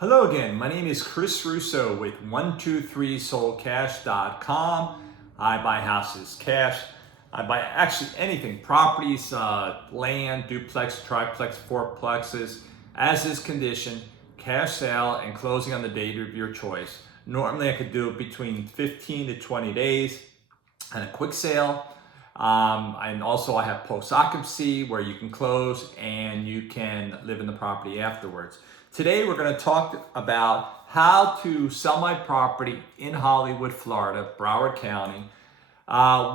Hello again, my name is Chris Russo with 123soldcash.com. I buy houses cash. I buy actually anything, properties, land, duplex, triplex, fourplexes, as is condition, cash sale and closing on the date of your choice. Normally I could do it between 15 to 20 days and a quick sale. And also I have post occupancy where you can close and you can live in the property afterwards. Today we're going to talk about how to sell my property in Hollywood, Florida, Broward County,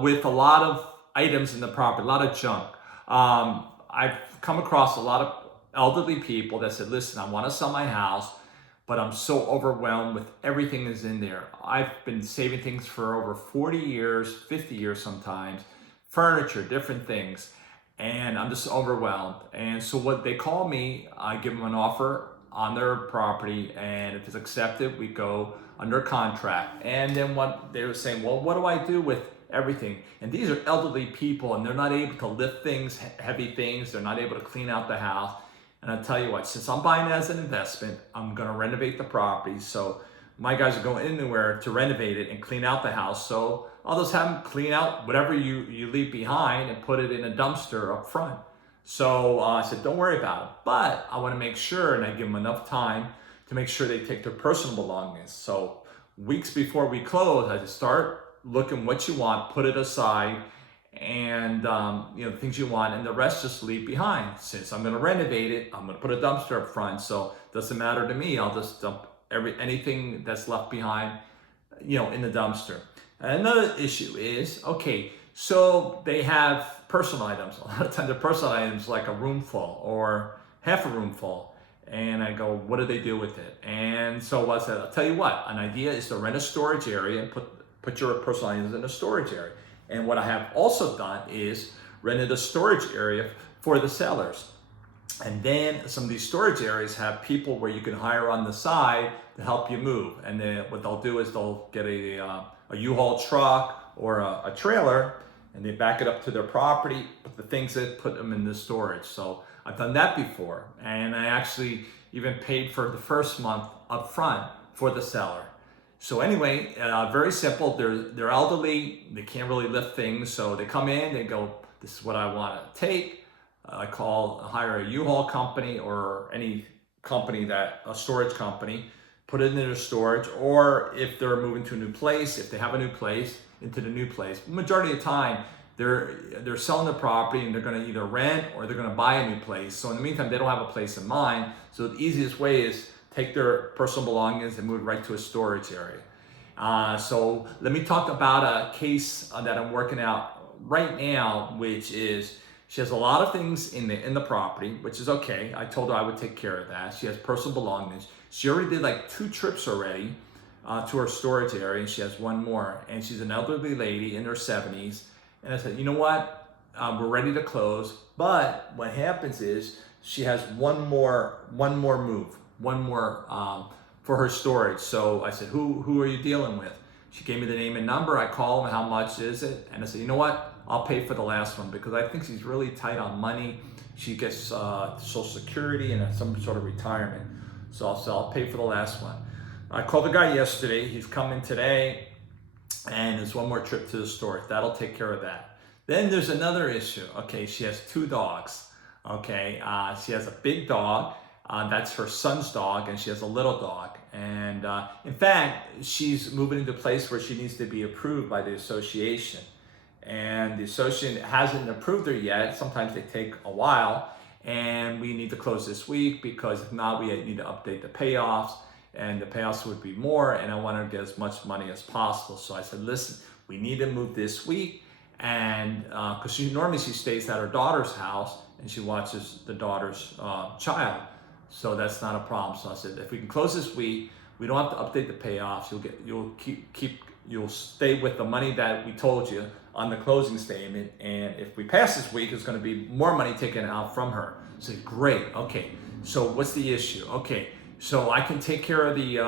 with a lot of items in the property, a lot of junk. I've come across a lot of elderly people that said, listen, I want to sell my house, but I'm so overwhelmed with everything that's in there. I've been saving things for over 40 years, 50 years sometimes, furniture, different things, and I'm just overwhelmed. And so what they call me, I give them an offer on their property, and if it's accepted, we go under contract. And then what they were saying, well, what do I do with everything? And these are elderly people, and they're not able to lift things, heavy things. They're not able to clean out the house. And I'll tell you what, since I'm buying it as an investment, I'm gonna renovate the property. So my guys are going anywhere to renovate it and clean out the house. So I'll just have them clean out whatever you leave behind and put it in a dumpster up front. So I said, don't worry about it. But I want to make sure, and I give them enough time to make sure they take their personal belongings. So weeks before we close, I just start looking what you want, put it aside, and things you want, and the rest just leave behind. Since I'm going to renovate it, I'm going to put a dumpster up front. So it doesn't matter to me. I'll just dump anything that's left behind, in the dumpster. Another issue is, okay, so they have personal items. A lot of times the personal items like a room full or half a room full. And I go, what do they do with it? And so I said, I'll tell you what, an idea is to rent a storage area and put your personal items in a storage area. And what I have also done is rented a storage area for the sellers. And then some of these storage areas have people where you can hire on the side to help you move. And then what they'll do is they'll get a U-Haul truck or a trailer, and they back it up to their property, put the things in, put them in the storage. So I've done that before. And I actually even paid for the first month up front for the seller. So anyway, very simple. They're elderly, they can't really lift things. So they come in, they go, this is what I want to take. I hire a U-Haul company or any company a storage company, put it in their storage, or if they're moving to a new place, if they have a new place, into the new place. Majority of the time, they're selling the property and they're going to either rent or they're going to buy a new place. So in the meantime, they don't have a place in mind. So the easiest way is take their personal belongings and move right to a storage area. So let me talk about a case that I'm working out right now, which is she has a lot of things in the property, which is okay. I told her I would take care of that. She has personal belongings. She already did like 2 trips already to her storage area, and she has one more. And she's an elderly lady in her 70s. And I said, you know what? We're ready to close. But what happens is she has one more move, for her storage. So I said, who are you dealing with? She gave me the name and number. I call them, how much is it? And I said, you know what? I'll pay for the last one because I think she's really tight on money. She gets Social Security and some sort of retirement. So I'll pay for the last one. I called the guy yesterday. He's coming today, and there's one more trip to the store. That'll take care of that. Then there's another issue. Okay, she has 2 dogs. Okay, she has a big dog. That's her son's dog, and she has a little dog. And in fact, she's moving into a place where she needs to be approved by the association. And the association hasn't approved her yet. Sometimes they take a while, and we need to close this week because if not, we need to update the payoffs, and the payoffs would be more, and I want her to get as much money as possible. So I said, listen, we need to move this week, and because she stays at her daughter's house and she watches the daughter's child, so that's not a problem. So I said, if we can close this week, we don't have to update the payoffs. You'll stay with the money that we told you on the closing statement, and if we pass this week, it's going to be more money taken out from her. I said, great, okay. So what's the issue? Okay, so I can take care of the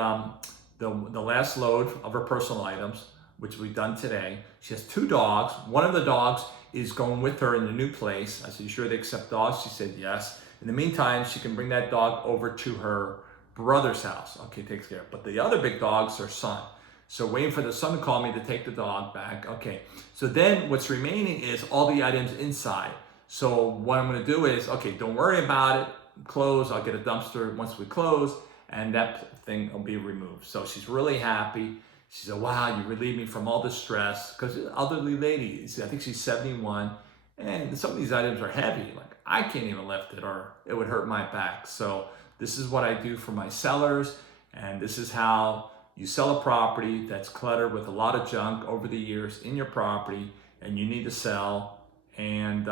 last load of her personal items, which we've done today. She has 2 dogs. One of the dogs is going with her in the new place. I said, you sure they accept dogs? She said, yes. In the meantime, she can bring that dog over to her brother's house. Okay, takes care of it. But the other big dog's her son. So waiting for the son to call me to take the dog back. Okay, so then what's remaining is all the items inside. So what I'm gonna do is, okay, don't worry about it, close, I'll get a dumpster once we close, and that thing will be removed. So she's really happy. She said, wow, you relieved me from all the stress, because elderly lady, I think she's 71, and some of these items are heavy. Like, I can't even lift it, or it would hurt my back. So this is what I do for my sellers, and this is how you sell a property that's cluttered with a lot of junk over the years in your property, and you need to sell. And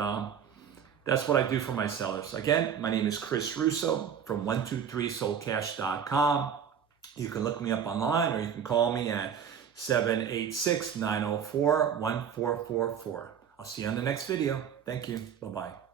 that's what I do for my sellers. Again, my name is Chris Russo from 123soldcash.com. You can look me up online, or you can call me at 786-904-1444. I'll see you on the next video. Thank you. Bye-bye.